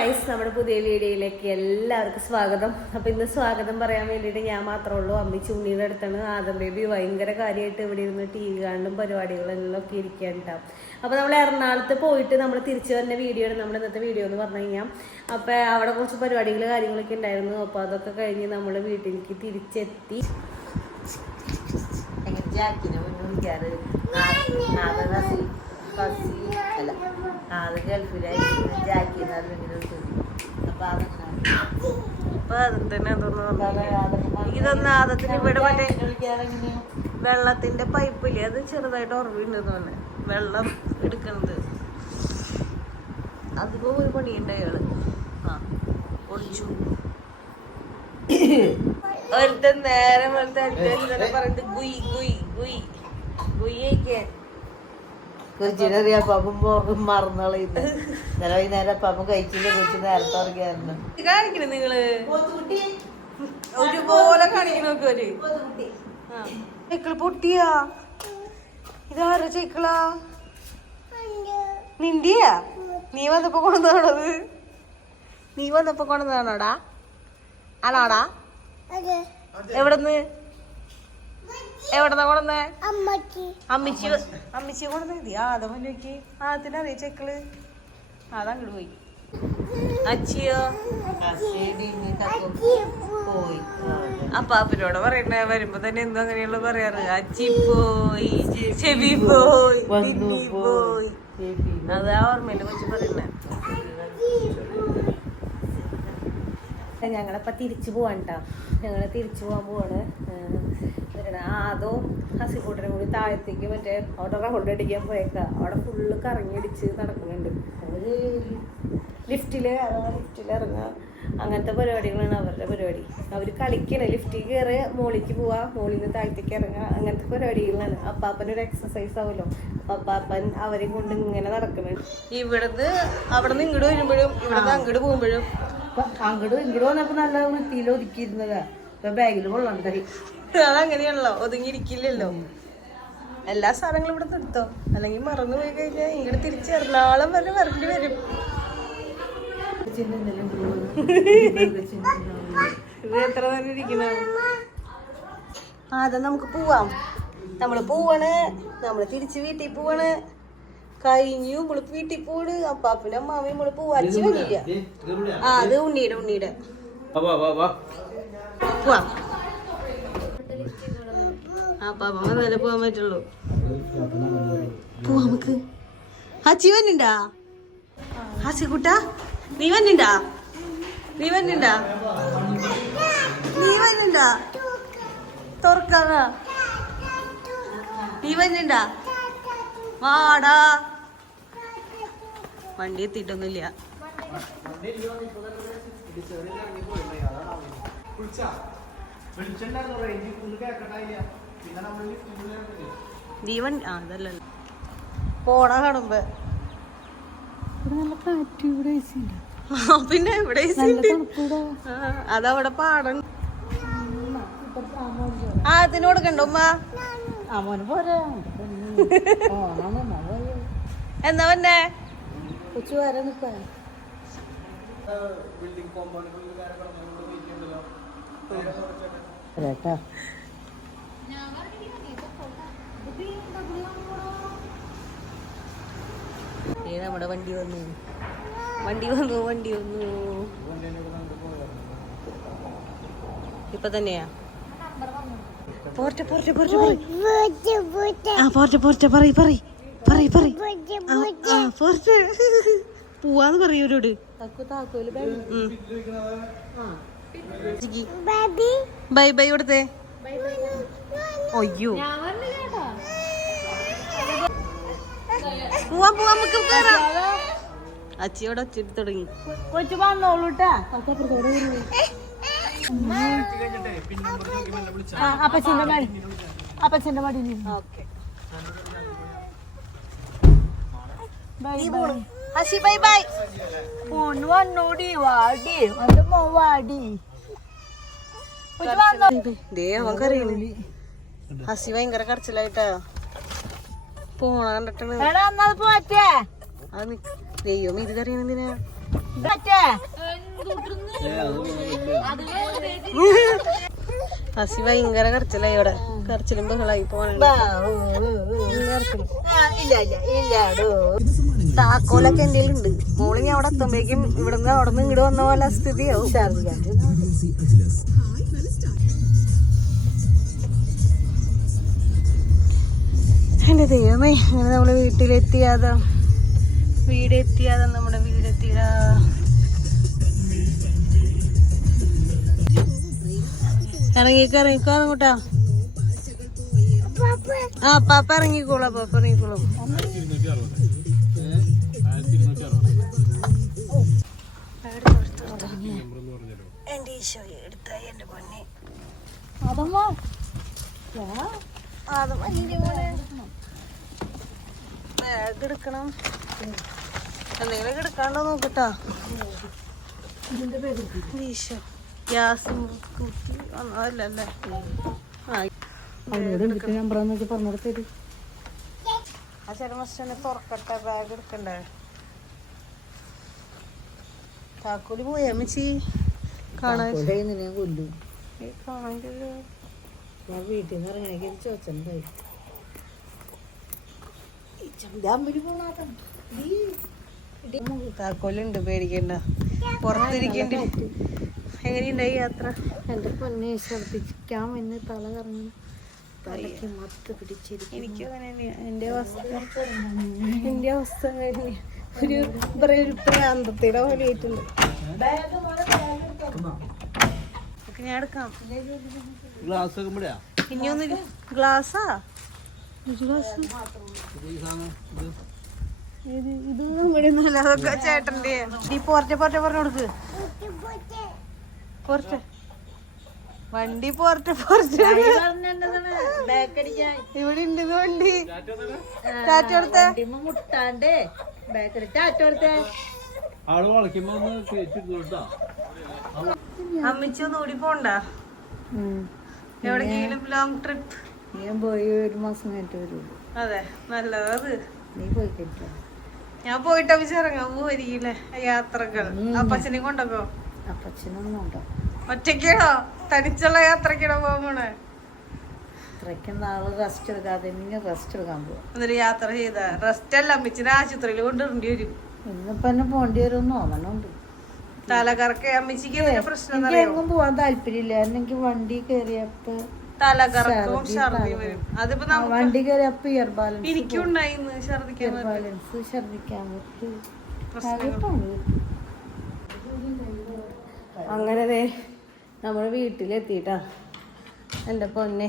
Guys, നമ്മുടെ പുതിയ വീഡിയോയിലേക്ക് എല്ലാവർക്കും സ്വാഗതം. അപ്പോൾ ഇന്ന് സ്വാഗതം പറയാൻ വേണ്ടിയിട്ട് ഞാൻ മാത്രമേ ഉള്ളൂ. അമ്മിച്ച് ഉണ്ണിയുടെ അടുത്താണ്. ആദം ബേബി ഭയങ്കര കാര്യമായിട്ട് ഇവിടെ ഇരുന്ന് TV കാണും പരിപാടികളെല്ലാം ഒക്കെ ഇരിക്കാനുണ്ടാവും. അപ്പോൾ നമ്മൾ എറണാകുളത്ത് പോയിട്ട് നമ്മൾ തിരിച്ചു വരുന്ന വീഡിയോ ആണ് നമ്മുടെ ഇന്നത്തെ വീഡിയോ എന്ന് പറഞ്ഞു കഴിഞ്ഞാൽ. അപ്പോൾ അവിടെ കുറച്ച് പരിപാടികൾ കാര്യങ്ങളൊക്കെ ഉണ്ടായിരുന്നു. അപ്പോൾ അതൊക്കെ കഴിഞ്ഞ് നമ്മൾ വീട്ടിലേക്ക് തിരിച്ചെത്തി. അത് ഗൾഫിലായിരുന്നു ജാക്കി ഇതൊന്നും ആദത്തിന് ഇവിടെ മറ്റേ വെള്ളത്തിന്റെ പൈപ്പില്ലേ, അത് ചെറുതായിട്ട് ഉറവുണ്ടെന്ന് പറഞ്ഞു വെള്ളം എടുക്കണത്. അതിപ്പോ ഒരു പണിയുണ്ട് അയാള്. ഒളിച്ചു ഒരുത്തൻ നേരം പറഞ്ഞിട്ട് ഗുയി ഗുയി ഗുയി ഗുയ്യേക്കാൻ കൊച്ചിനറിയാ പപ്പും പോക്കും മറന്നളയുന്നു. ഇന്നലെ വൈകുന്നേരം പപ്പും കഴിച്ചില്ല, കൊച്ചു നേരത്തെ ഇറങ്ങിയായിരുന്നു. കാണിക്കണേ നിങ്ങള് ഒരുപോലെ കാണിക്കണോക്കെ ഒരു സൈക്കിൾ പൊട്ടിയാ. ഇതാരോ സൈക്കിളാ? നിന്റെയാ? നീ വന്നപ്പോ കൊണ്ടുവന്നതാണത്? നീ വന്നപ്പോ കൊണ്ടുവന്നതാണോടാ? ആണോടാ? എവിടെന്ന് കൊണ്ടുവന്നേ? അമ്മച്ചി കൊണ്ടുവന്നേ. ആദമല്ലോക്ക് ആദ്യത്തിനറിയ ചെക്കള് അതങ്ങോട്ട് പോയി. അച്ചിയോ പോയി. അപ്പാപ്പനോട് പറയണ വരുമ്പോ തന്നെ എന്തോ അങ്ങനെയുള്ള പറയാറ്. അച്ചി പോയി, ചെവി പോയി, പോയി. അത് ആ ഓർമ്മയില് വെച്ച് പറയണേ. ഞങ്ങളിപ്പോൾ തിരിച്ചു പോവാണ്ടാ. ഞങ്ങൾ തിരിച്ചു പോകാൻ പോവാണ്. അതോ ഹസിക്കൂട്ടനും കൂടി താഴത്തേക്ക് മറ്റേ അവിടെ റൗണ്ട് അടിക്കാൻ പോയേക്കാം. അവിടെ ഫുള്ള് കറങ്ങിയടിച്ച് നടക്കുന്നുണ്ട്. അവര് ലിഫ്റ്റില് ഇറങ്ങുക, അങ്ങനത്തെ പരിപാടികളാണ് അവരുടെ പരിപാടി. അവർ കളിക്കണേ. ലിഫ്റ്റിൽ കയറി മോളിലേക്ക് പോവാ, മോളിൽ നിന്ന് താഴത്തേക്ക് ഇറങ്ങുക, അങ്ങനത്തെ പരിപാടികളാണ്. അപ്പാപ്പനൊരു എക്സസൈസ് ആവുമല്ലോ. അപ്പാപ്പൻ അവരെയും കൊണ്ട് ഇങ്ങനെ നടക്കണേ. ഇവിടുന്ന് അവിടെ നിന്ന് ഇങ്ങോട്ട് വരുമ്പോഴും ഇവിടുന്ന് അങ്ങോട്ട് പോകുമ്പോഴും അങ്ങോട്ടും ഇങ്ങോട്ട് വന്നപ്പോ നല്ല വൃത്തിയിൽ ഒതുക്കിയിരുന്നതാ. ഇപ്പൊ ബാഗിൽ കൊള്ളാൻ തരി. അതങ്ങനെയാണല്ലോ, ഒതുങ്ങിയിരിക്കില്ലല്ലോ. എല്ലാ സാധനങ്ങളും ഇവിടെ നിർത്തോ, അല്ലെങ്കിൽ മറന്നു പോയി കഴിഞ്ഞാൽ ഇങ്ങോട്ട് തിരിച്ച് എറണാകുളം വരെ വരേണ്ടി വരും. ഇത് എത്ര നേരം ഇരിക്കണ? അതെ, നമുക്ക് പോവാം. നമ്മള് പോവാണ്. നമ്മള് തിരിച്ച് വീട്ടിൽ പോവാണ്. കഴിഞ്ഞു നമ്മള് വീട്ടിൽ പോണ്. അപ്പാപ്പനും അമ്മാമയും നമ്മള് പോവാ. അച്ഛൻ വന്നില്ല. അത് ഉണ്ണിയുടെ പോവാം. അപ്പാപ്പ വന്നാലേ പോവാൻ പറ്റുള്ളൂ. പോവാ നമുക്ക്. അച്ചി വന്നിണ്ടാ? ഹസിക്കുട്ടാ നീ വന്നിണ്ടാ? തുറക്കാറാ? നീ വന്നിണ്ടാ? വാടാ. വണ്ടി എത്തിയിട്ടൊന്നുമില്ല. ജീവൻ അതല്ലല്ലോ പോണ കാണുമ്പോ. പിന്നെ ഇവിടെ അതവിടെ പാടം. അതിനോട് കണ്ടോ ഉമ്മ? എന്നാ വന്നെ കൊച്ചു വരെ നിൽക്കാ. നമ്മുടെ വണ്ടി വന്നു. ഇപ്പൊ തന്നെയാ? പോർട്ടെ പോവാന്ന് പറയൂരോട്. ബൈ ബൈ കൊടുത്തേ. അയ്യോ പോവാൻ നമുക്ക് കയറാം. അച്ചിയോടെ ഒച്ചെടുത്ത് തുടങ്ങി. കൊച്ചു വന്നോളൂട്ടാ. അപ്പച്ചന്റെ മടി. Okay bye bye. ഫോൺ വന്നോടി. വാടി എന്റെ മോ വാടി. അവൻ കറിയുള്ളൂ. ഹസി ഭയങ്കര കരച്ചിലായിട്ടാ പോണ കണ്ടിട്ടാണ്. പോറ്റേ അത് ദൈവം ഇത് കറിയണെന്തിനാ? ഹസി ഭയങ്കര കരച്ചിലായി ഇവിടെ. കരച്ചിലും ബഹളായി പോകാനുണ്ട്. താക്കോലൊക്കെ എന്റെ ഉണ്ട്. മോളി ഞാൻ അവിടെ എത്തുമ്പോഴേക്കും ഇവിടുന്ന് അവിടെ നിന്ന് ഇങ്ങോട്ട് വന്ന പോലെ സ്ഥിതിയാവും. എന്റെ ദൈവമേ, അങ്ങനെ നമ്മള് വീടെത്തിയാതാ നമ്മുടെ വീടെത്തിയതാ. ഇറങ്ങിക്കോ അങ്ങോട്ടാ. ആ പാപ്പ ഇറങ്ങിക്കോളാം. എന്റെ ഈശോയെ എടുത്തായി എന്റെ പൊന്നെ. ബാഗ് എടുക്കണം. എന്തെങ്കിലും എടുക്കാണ്ടോ നോക്കട്ടാ. ഈശോ ഗ്യാസ് കുത്തി വന്നതല്ലേ. ആ ചില മസ്റ്റന്നെ തുറക്കട്ടെ. ബാഗ് എടുക്കണ്ടേ? താക്കോല് പോയി അമ്മച്ചി കാണാൻ. ഞാൻ വീട്ടിൽ നിന്ന് ഇറങ്ങണമെങ്കിൽ ചോദിച്ചായി താക്കോലുണ്ട്, പേടിക്കണ്ട. പുറത്തിരിക്കണ്ട. എങ്ങനെയുണ്ടായി യാത്ര? എന്റെ പൊന്നെ, ഛർദിക്കാൻ വന്ന് തല കറങ്ങി, തലയ്ക്ക് മത്ത് പിടിച്ചിരിക്കും. എനിക്കും അങ്ങനെ തന്നെയാ. എന്റെ അവസ്ഥ ഒരു പ്രാന്തത്തിയുടെ പോലെ ആയിട്ടുണ്ട്. ഞാൻ എടുക്കാം. ഇനിയൊന്നും ഗ്ലാസ്സാ? അതൊക്കെ ചേട്ടന്റെ. ഈ പോർച്ച പറഞ്ഞു കൊടുക്ക്. വണ്ടി ഇവിടെ ഉണ്ട് വണ്ടി. മുട്ടാണ്ടേ ടാറ്റോടുത്തേ. അമ്മച്ചി ഒന്ന് ഓടി പോണ്ട. എവിടെയെങ്കിലും ലോങ് ട്രിപ്പ്? ഞാൻ പോയി 1 മാസം കഴിഞ്ഞിട്ട് വരുള്ളൂ. അതെ, നല്ലത്. നീ പോയി കഴിച്ചോ? ഞാൻ പോയിട്ട് അമ്മച്ചി ഇറങ്ങാൻ പോയിരിക്കില്ലേ യാത്രകൾ? അപ്പച്ചനെയും കൊണ്ടോ? അപ്പച്ചനൊന്നും ഉണ്ടോ? ഒറ്റയ്ക്കാണോ? തനിച്ചുള്ള യാത്രക്കാണോ പോകണേ? ഇത്രയ്ക്ക് നാള് റെസ്റ്റ് എടുക്കാതെ റെസ്റ്റ് എടുക്കാൻ പോകും. എന്നിട്ട് യാത്ര ചെയ്ത റെസ്റ്റ് അല്ല, അമ്മച്ചിനെ ആശുപത്രിയിൽ കൊണ്ടുവരേണ്ടി വരും. ഇന്നിപ്പോ എന്നെ പോകേണ്ടി വരും തോന്നണുണ്ട്. തലകറക്ക് അമ്മച്ചിക്ക് പ്രശ്നം എങ്ങും പോവാൻ താല്പര്യമില്ല. എനിക്ക് വണ്ടി കയറിയപ്പോ തലകറക്കവും ഛർദി വരും. അതിപ്പോ വണ്ടി കയറിയപ്പോ ഇയർ ബാലൻസ് എനിക്കും ഉണ്ടായിരുന്നു. ഛർദിക്കാൻ അങ്ങനെ നമ്മൾ വീട്ടിലെത്തിയിട്ടാ. എൻ്റെ പൊന്നെ,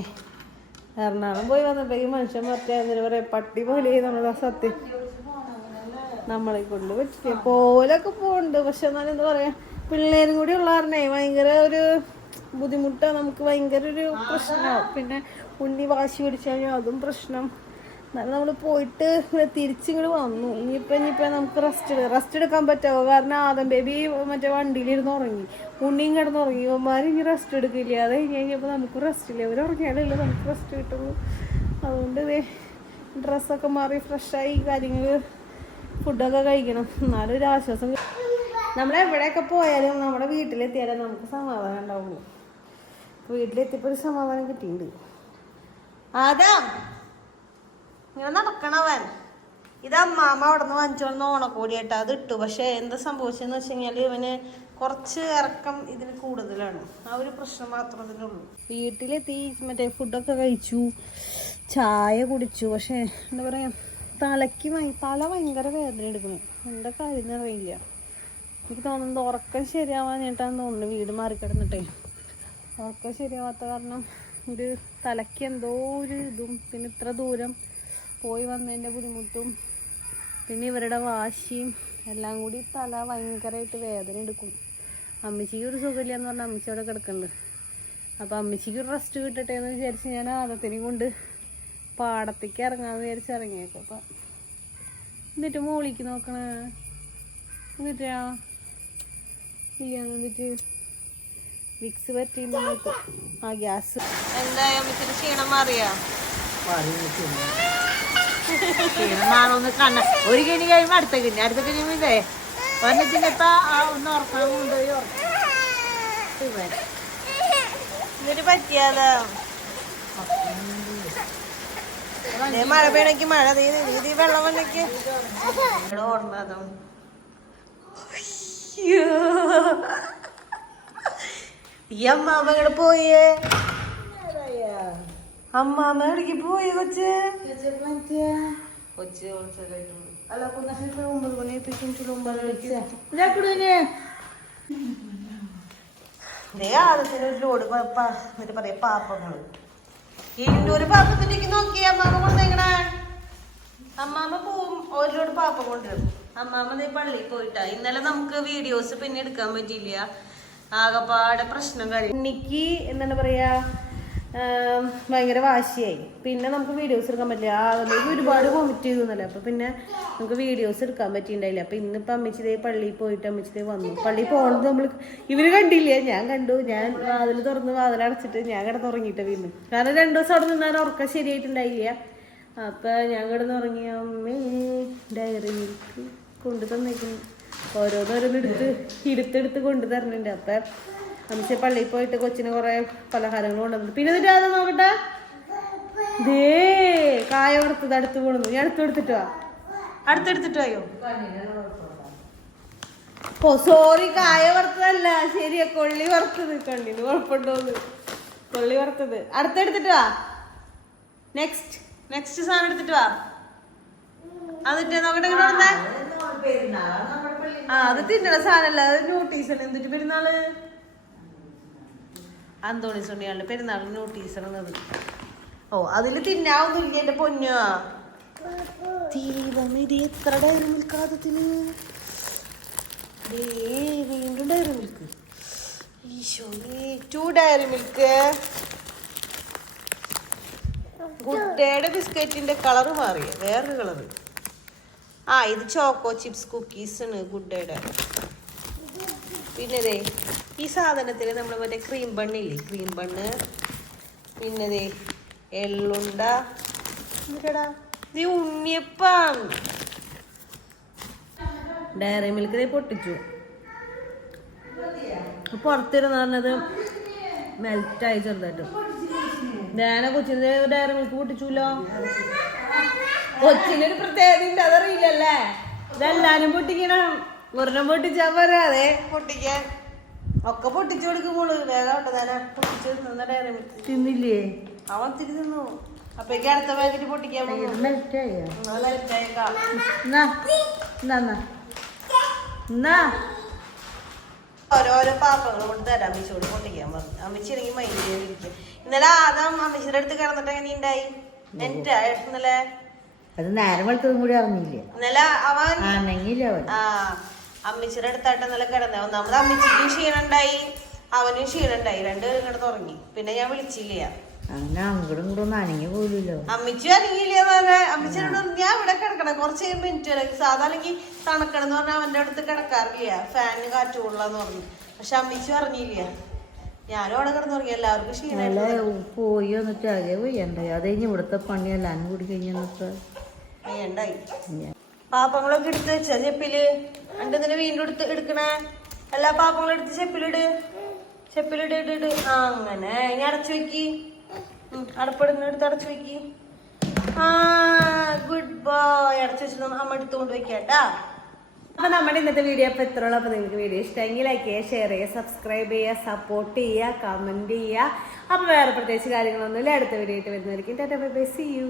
എറണാകുളം പോയി വന്നപ്പോഴേക്കും മനുഷ്യൻ മറ്റേ എന്താ പറയാ പട്ടി പോലെ നമ്മളെ സത്യം നമ്മളെ കൊണ്ട് പറ്റില്ല. പോലൊക്കെ പോകുന്നുണ്ട്. പക്ഷെ എന്നാലും എന്താ പറയാ, പിള്ളേരും കൂടി ഉള്ള കാരണേ ഭയങ്കര ഒരു ബുദ്ധിമുട്ടാണ്. നമുക്ക് ഭയങ്കര ഒരു പ്രശ്നമാവും. പിന്നെ ഉണ്ണി വാശി പിടിച്ചു കഴിഞ്ഞാൽ അതും പ്രശ്നം. എന്നാലും നമ്മൾ പോയിട്ട് തിരിച്ചിങ്ങോട്ട് വന്നു. ഇനിയിപ്പോൾ നമുക്ക് റെസ്റ്റ് എടുക്കാൻ പറ്റാവോ? കാരണം ആദം ബേബി മറ്റേ വണ്ടിയിലിരുന്ന് ഉറങ്ങി, ഉണ്ണിയും കിടന്നുറങ്ങി. ഇവന്മാർ ഇനി റെസ്റ്റ് എടുക്കില്ല. അത് കഴിഞ്ഞ് കഴിഞ്ഞപ്പോൾ നമുക്ക് റെസ്റ്റ് ഇല്ല. ഇവർ ഉറങ്ങിയാലല്ലേ നമുക്ക് റെസ്റ്റ് കിട്ടുള്ളൂ. അതുകൊണ്ട് ഡ്രസ്സൊക്കെ മാറി ഫ്രഷായി കാര്യങ്ങൾ ഫുഡൊക്കെ കഴിക്കണം. എന്നാലും ഒരു ആശ്വാസം. നമ്മളെവിടെയൊക്കെ പോയാലും നമ്മുടെ വീട്ടിലെത്തിയാലും നമുക്ക് സമാധാനം ഉണ്ടാവുള്ളൂ. വീട്ടിലെത്തിയപ്പോൾ ഒരു സമാധാനം കിട്ടിയിട്ടുണ്ട്. അതാ ഇങ്ങനെ നടക്കണവൻ. ഇത് അമ്മാമ്മ അവിടെ നിന്ന് വാങ്ങിച്ചോളന്ന് ഓണക്കോടിയായിട്ട് അത് ഇട്ടു. പക്ഷെ എന്താ സംഭവിച്ചതെന്ന് വെച്ച് കഴിഞ്ഞാൽ ഇവന് കുറച്ച് ഇറക്കം ഇതിന് കൂടുതലാണ്. ആ ഒരു പ്രശ്നം മാത്രം ഇതിനുള്ളൂ. വീട്ടിലെത്തി മറ്റേ ഫുഡൊക്കെ കഴിച്ചു, ചായ കുടിച്ചു. പക്ഷെ എന്താ പറയാ, തല ഭയങ്കര വേദന എടുക്കുന്നു. എന്താ കാര്യം അറിയില്ല. എനിക്ക് തോന്നുന്നത് ഉറക്കം ശരിയാവാനായിട്ടാന്ന് തോന്നുന്നു. വീട് മാറിക്കിടന്നിട്ടേ ഉറക്കം ശരിയാവാത്ത കാരണം ഒരു തലയ്ക്ക് എന്തോ ഒരു ഇതും, പിന്നെ ഇത്ര ദൂരം പോയി വന്നതിൻ്റെ ബുദ്ധിമുട്ടും, പിന്നെ ഇവരുടെ വാശിയും എല്ലാം കൂടി തല ഭയങ്കരമായിട്ട് വേദന എടുക്കും. അമ്മച്ചിക്ക് ഒരു സുഖമില്ല എന്ന് പറഞ്ഞാൽ അമ്മച്ചി അവിടെ കിടക്കുന്നുണ്ട്. അപ്പോൾ അമ്മച്ചിക്ക് ഒരു റെസ്റ്റ് കിട്ടട്ടെ എന്ന് വിചാരിച്ച് ഞാൻ ആദത്തിനെയും കൊണ്ട് പാടത്തേക്ക് ഇറങ്ങാമെന്ന് വിചാരിച്ച് ഇറങ്ങിയേക്കും. അപ്പം എന്നിട്ട് മോളിക്ക് നോക്കണേ. എന്നിട്ടാ എന്നിട്ട് വിക്സ് പറ്റി ആ ഗ്യാസ് എന്തായാലും അമ്മച്ചിട്ട് ക്ഷീണം മാറിയാ? ക്ഷീണം മാറൊന്ന് കണ്ണ ഒരു കിണി കഴിയുമ്പോൾ അടുത്ത കിണി ഇതേ വന്നിട്ടിപ്പ ഒന്ന് ഉറക്കാൻ കൊണ്ടുപോയി എന്നിട്ട് പറ്റിയാലോ മഴ പെയ്യണമെങ്കിൽ മഴ രീതി വെള്ളം വന്നേക്ക് ഓർമ്മതും ഈ അമ്മാമ്മ ഇങ്ങോട്ട് പോയേ അമ്മാമ്മ എവിടേക്ക് പോയി കൊച്ച് കൊച്ച് അല്ല 9 മണി ആദ്യത്തിന് ഒരു ലോഡ് എന്നിട്ട് പറയാ പാപ്പങ്ങള് ഈ ഒരു പാപ്പത്തിലേക്ക് നോക്കി അമ്മാമ്മ കൊണ്ടുവന്നേക്കണേ അമ്മാമ്മ പോവും ഒരു ലോഡ് പാപ്പം കൊണ്ടുവരും അമ്മാമ്മ പള്ളിയിൽ പോയിട്ടാ ഇന്നലെ നമുക്ക് വീഡിയോസ് പിന്നെ എടുക്കാൻ പറ്റിയില്ല ആകപ്പാടെ പ്രശ്നം കാര്യം ഉണ്ണിക്ക് എന്താണ് പറയാ ഭയങ്കര വാശിയായി പിന്നെ നമുക്ക് വീഡിയോസ് എടുക്കാൻ പറ്റില്ല അതിലേക്ക് ഒരുപാട് വോമിറ്റ് ചെയ്തു അപ്പൊ പിന്നെ നമുക്ക് വീഡിയോസ് എടുക്കാൻ പറ്റിയിട്ടുണ്ടായില്ല അപ്പൊ ഇന്നിപ്പോ അമ്മച്ചിതേ പള്ളിയിൽ പോയിട്ട് അമ്മച്ചിതേ വന്നു പള്ളിയിൽ പോകണത് നമ്മൾ ഇവര് കണ്ടില്ലേ ഞാൻ കണ്ടു ഞാൻ വാതിൽ തുറന്ന് വാതിലടച്ചിട്ട് ഞാൻ കിടന്നുറങ്ങിയിട്ട് വീണ് കാരണം 2 ദിവസം അവിടെ നിന്നാൽ ഉറക്കം ശരിയായിട്ടുണ്ടായില്ല അപ്പൊ ഞാൻ കിടന്നുറങ്ങിയ അമ്മേ ഡയറി മിൽക്ക് കൊണ്ടു തന്നേക്കുന്നു ഓരോന്നോരോന്നെടുത്ത് കൊണ്ടു തരുന്നുണ്ട് അപ്പൊ അമ്മച്ചി പള്ളിയിൽ പോയിട്ട് കൊച്ചിന് കുറെ പലഹാരങ്ങൾ കൊണ്ടുവന്നു പിന്നെ എന്നിട്ട് അത് നോക്കട്ടെ ദേ കായ വറുത്തത് അടുത്ത് കൊണ്ടു ഞാൻ അടുത്തെടുത്തിട്ട് വാ അടുത്തെടുത്തിട്ട് വായോ ഓ സോറി കായ വറുത്തതല്ല ശരിയാ കൊള്ളി വറുത്തത് കണ്ണിന് കുഴപ്പമുണ്ടോന്ന് കൊള്ളി വറുത്തത് അടുത്തെടുത്തിട്ട് വാ നെക്സ്റ്റ് സാധനം എടുത്തിട്ട് വാ അതിട്ട് നോക്കട്ടെ ഇങ്ങനെ വന്നേ അത് തിന്നണ സാധനല്ല അത് നോട്ടീസാണ് എന്തിട്ട് പെരുന്നാള് അന്തോണി സുണിയാളുടെ പെരുന്നാളിന് നോട്ടീസാണത് ഓ അതില് തിന്നാവുന്നില്ല എന്റെ പൊന്നോ ദൈവം ഇത് എത്ര ഡയറി മിൽക്ക് ആദ്യത്തിന് വീണ്ടും ഡയറി മിൽക്ക് ഈശോ 2 ഡയറി മിൽക്ക് ഗുഡ്ഡയുടെ ബിസ്ക്കറ്റിന്റെ കളറ് മാറിയ വേറൊരു കളറ് ഇത് ചോക്കോ ചിപ്സ് കുക്കീസ് ആണ് ഗുഡ്ഡയുടെ പിന്നെ ഈ സാധനത്തിൽ നമ്മൾ മറ്റേ ക്രീം ബണ്ണില്ലേ ക്രീം ബണ്ണ് പിന്നെ എള്ളുണ്ട ഇത് ഉണ്ണിയപ്പം ഡയറി മിൽക്ക് പൊട്ടിച്ചു പുറത്തിരുന്ന് പറഞ്ഞത് മെൽറ്റായി ചെറുതായിട്ട് ഞാനെ കൊച്ചിന്റെ ഡയറി മിൽക്ക് പൊട്ടിച്ചൂലോ കൊച്ചിനൊരു പ്രത്യേകത ഉണ്ട് അതറിയില്ലല്ലേ ഇതെല്ലാരും പൊട്ടിക്കണം ഒരെണ്ണം പൊട്ടിച്ചാ പോരാതെ പൊട്ടിക്കാൻ ഒക്കെ പൊട്ടിച്ചു കൊടുക്കുമ്പോള് വേഗം പൊട്ടിച്ചു ഡയറി മിൽക്ക് തിന്നില്ലേ അവൻ തിരി തിന്നു അപ്പേക്ക് അടുത്ത പാക്കറ്റ് പൊട്ടിക്കാൻ ഓരോരോ പാപ്പങ്ങൾ കൊണ്ട് തരാം അമ്മച്ചോട് പൊട്ടിക്കാൻ പറഞ്ഞു അമ്മച്ചിണെങ്കിൽ മൈൻഡ് ചെയ്തിരിക്കും ഇന്നലെ അമ്മച്ചിയുടെ അടുത്ത് കിടന്നിട്ട് എങ്ങനെ ഉണ്ടായി ഇന്നലെ അത് നേരം വെളുത്തതും കൂടി അറിഞ്ഞില്ല ഇന്നലെ അവൻ അമ്മച്ചിയുടെ അടുത്തായിട്ട് ഇന്നലെ കിടന്നേ ഒന്നാമത് അമ്മച്ചിക്കും ക്ഷീണുണ്ടായി അവനും ക്ഷീണുണ്ടായി രണ്ടുപേരും കിടന്ന് ഉറങ്ങി പിന്നെ ഞാൻ വിളിച്ചില്ല അങ്ങനെ അങ്ങോട്ടും ഇങ്ങോട്ടും അനങ്ങി പോലില്ലോ അമ്മച്ചി അനങ്ങിയില്ല അമ്മച്ചിയോട് ഞാൻ ഇവിടെ കിടക്കണം കുറച്ച് മിനിറ്റ് വരെ സാധാരണ തണുക്കണം എന്ന് പറഞ്ഞാൽ അവന്റെ അടുത്ത് കിടക്കാറില്ല ഫാനിന് കാറ്റ് കൊള്ളാന്ന് പറഞ്ഞു പക്ഷെ അമ്മച്ചി പറഞ്ഞില്ല ഞാനും അവിടെ കിടന്നുറങ്ങി എല്ലാവർക്കും ക്ഷീണം പോയി വന്നിട്ട് അകെ പോയണ്ടായി അത് കഴിഞ്ഞ് ഇവിടുത്തെ പണിയല്ല അന്ന് കൂടി കഴിഞ്ഞപ്പോ ഉണ്ടായി പാപ്പങ്ങളൊക്കെ എടുത്ത് വെച്ചാ ചെപ്പില് രണ്ടിനെ വീണ്ടും എടുക്കണേ എല്ലാ പാപ്പങ്ങളും എടുത്ത് ചെപ്പിലിട് അങ്ങനെ ഇനി അടച്ചു വെക്കി അടപ്പെടുന്നെടുത്ത് അടച്ചു വെക്കി ഗുഡ് ബോയ് അടച്ചു വെച്ചിട്ട് അമ്മ എടുത്തുകൊണ്ട് വെക്കാട്ടാ അപ്പൊ നമ്മുടെ ഇന്നത്തെ വീഡിയോ അപ്പൊ എത്രയുള്ളൂ അപ്പൊ നിങ്ങൾക്ക് വീഡിയോ ഇഷ്ടമെങ്കിൽ ലൈക്ക് ചെയ്യുക ഷെയർ ചെയ്യുക സബ്സ്ക്രൈബ് ചെയ്യുക സപ്പോർട്ട് ചെയ്യുക കമന്റ് ചെയ്യുക അപ്പൊ വേറെ പ്രത്യേകിച്ച് കാര്യങ്ങളൊന്നുമില്ല അടുത്ത വീഡിയോ ആയിട്ട് വരുന്നതായിരിക്കും tata bye bye see U